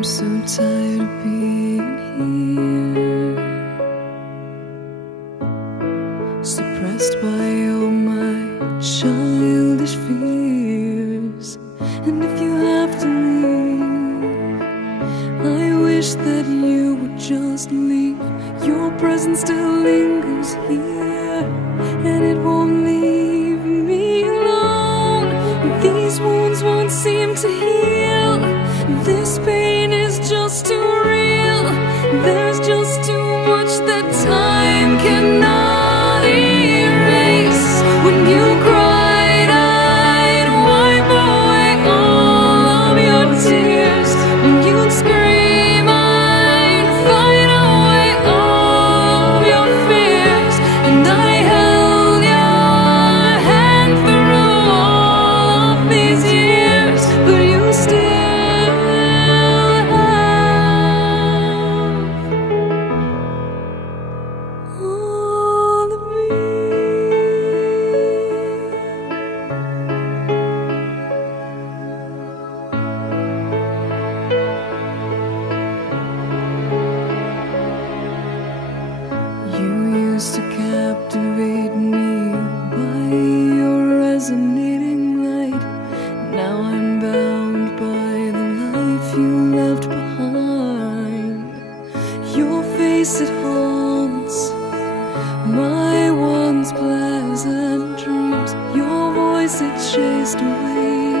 I'm so tired of being here, suppressed by all my childish fears. And if you have to leave, I wish that you would just leave. Your presence still lingers here, and it won't leave me alone. These wounds won't seem to heal. This pain is just too real. There's just too much that time cannot erase. When you cried, I'd wipe away all of your tears. When you'd scream, I'd fight away all of your fears. And I held your hand through all of these years, but you still to captivate me by your resonating light. Now I'm bound by the life you left behind. Your face, it haunts my once pleasant dreams. Your voice, it chased away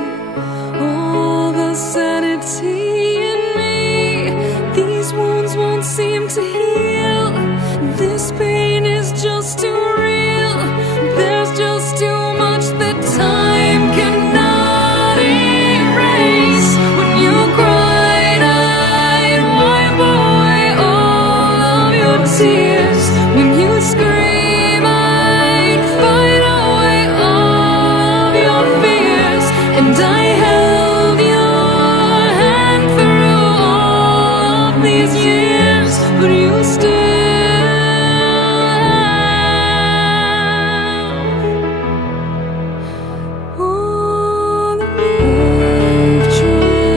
all the sanity in me. These wounds won't seem to heal. This pain is just too real. There's just too much that time cannot erase. When you cried, I'd wipe away all of your tears. When you scream, I'd fight away all of your fears. And I held your hand through all of these years, but you still